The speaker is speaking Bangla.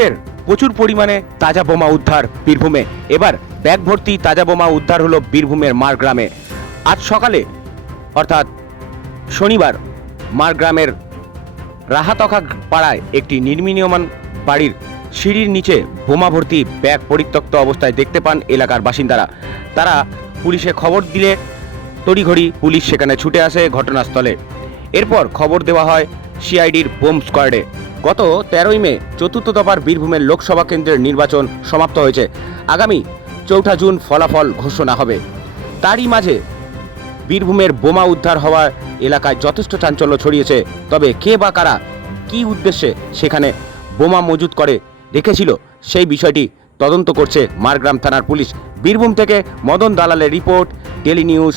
ফের প্রচুর পরিমাণে তাজা বোমা উদ্ধার বীরভূমে। এবার ব্যাগ ভর্তি তাজা বোমা উদ্ধার হলো বীরভূমের মারগ্রামে আজ সকালে, অর্থাৎ শনিবার মারগ্রামের রাহাতকা পাড়ায় একটি নির্মীয়মান বাড়ির সিঁড়ির নিচে বোমা ভর্তি ব্যাগ পরিত্যক্ত অবস্থায় দেখতে পান এলাকার বাসিন্দারা। তারা পুলিশে খবর দিলে তড়িঘড়ি পুলিশ সেখানে ছুটে আসে ঘটনাস্থলে। এরপর খবর দেওয়া হয় সিআইডির বোম স্কোয়াডে। গত তেরোই মে চতুর্থ দফার বীরভূমের লোকসভা কেন্দ্রের নির্বাচন সমাপ্ত হয়েছে। আগামী চৌঠা জুন ফলাফল ঘোষণা হবে। তারই মাঝে বীরভূমের বোমা উদ্ধার হওয়ার এলাকায় যথেষ্ট চাঞ্চল্য ছড়িয়েছে। তবে কে বা কারা কী উদ্দেশ্যে সেখানে বোমা মজুত করে রেখেছিল সেই বিষয়টি তদন্ত করছে মারগ্রাম থানার পুলিশ। বীরভূম থেকে মদন দালালের রিপোর্ট ডেলি নিউজ